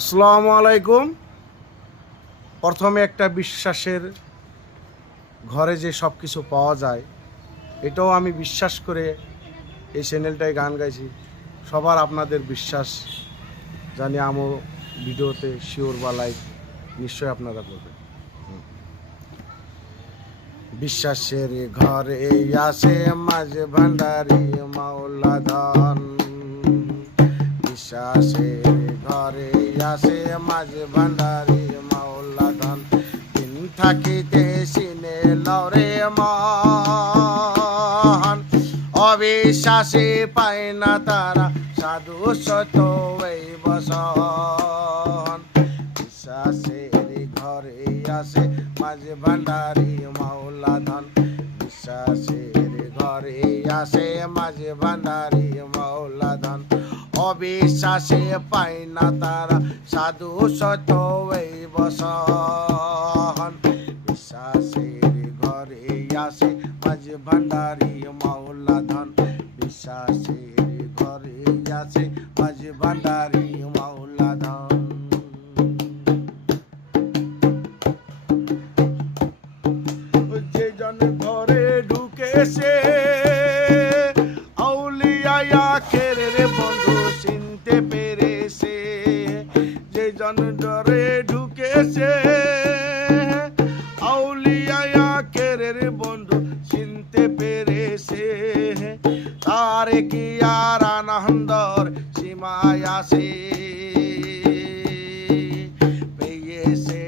আসসালামু আলাইকুম। প্রথমে একটা বিশ্বাসের ঘরে যে সব কিছু পাওয়া যায়, এটাও আমি বিশ্বাস করে এই চ্যানেলটায় গান গাইছি। সবার আপনাদের বিশ্বাস জানি আমও ভিডিওতে শিওর বা লাইক নিশ্চয়ই আপনারা করবেন। বিশ্বাসের ঘরে আসে মাঝে ভান্ডারি মাওলা ধন। বিশ্বাসের ঘরে আসে মাঝে ভান্ডারি মাওলা ধন। দিন থাকিতে সিনে লরে মন, অবিশ্বাসে পায় না তারা সাধু সত এই বসন। বিশ্বাসের ঘরে আসে মাঝে ভান্ডারি মাওলা ধন। বিশ্বাসের ঘরে আসে মাঝে ভান্ডারি মাওলা ধন। অবিশ্বাসে পায় না তারা সাধু সত এই বসন। বিশ্বাসের ঘরে আসে মাঝে ভান্ডারি মাওলা ধন। বিশ্বাসের ঘরে আসে মাঝে ভান্ডারি মাওলা ধন। যে জন ঘরে ঢুকেছে আউলিয়া আখেরের বন্ধু চিনতে পেরেছে। যে জন ঘরে ঢুকেছে আউলিয়া আখেরের বন্ধু চিনতে পেরেছে। তার কি আর আনন্দর সীমায় আসে, পেয়েছে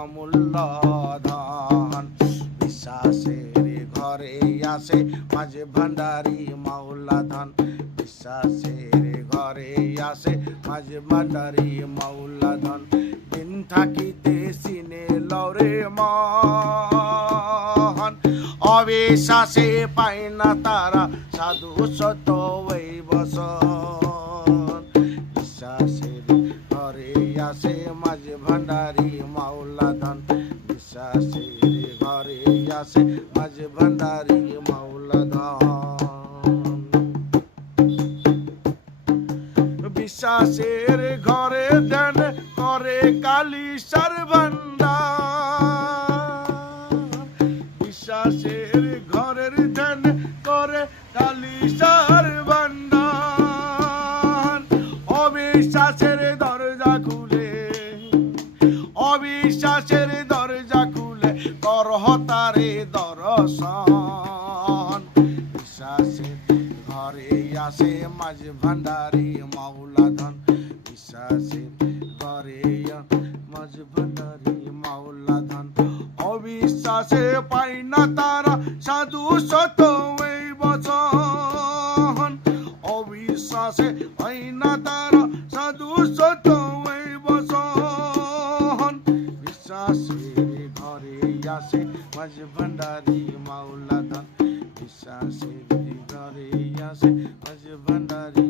অমূল্য ধন। বিশ্বাসের ঘরে আসে মাঝে ভান্ডারি মাওলা ধন। বিশ্বাসের ঘরে আসে মাঝে ভান্ডারি মাওলা ধন। দিন থাকিতে সিনে লরে মন, অবিশ্বাসে পায় না তারা সাধু সত এই বসন। বিশ্বাসের ঘরে আসে মাঝে ভান্ডারি মাওলা ধন। বিশ্বাসের ঘরে আসে মাঝে ভান্ডারি মাওলা ধন। বিশ্বাসের ঘরে ধ্যান করে কালী সর্বন্দার। বিশ্বাসের ঘরের ধ্যান করে কালী সর্বন্দার। অবিশ্বাসের দরজা খুলে, অবিশ্বাসের দরজা খুলে করহ তারে দর্শন। বিশ্বাসের ঘরে আসে মাঝে ভান্ডারি মাওলা ধন। বিশ্বাসের ঘরে মাঝে ভান্ডারি মাওলা ধন। অবিশ্বাসে পায় না তারা সাধু সত এই বচন। অবিশ্বাসে পায় না তারা সাধু সত এই বচন। বিশ্বাসের ঘরে আসে মাঝে ভান্ডারি মাওলা ধন। বিশ্বাসের ঘরে আসে মাঝে ভান্ডারি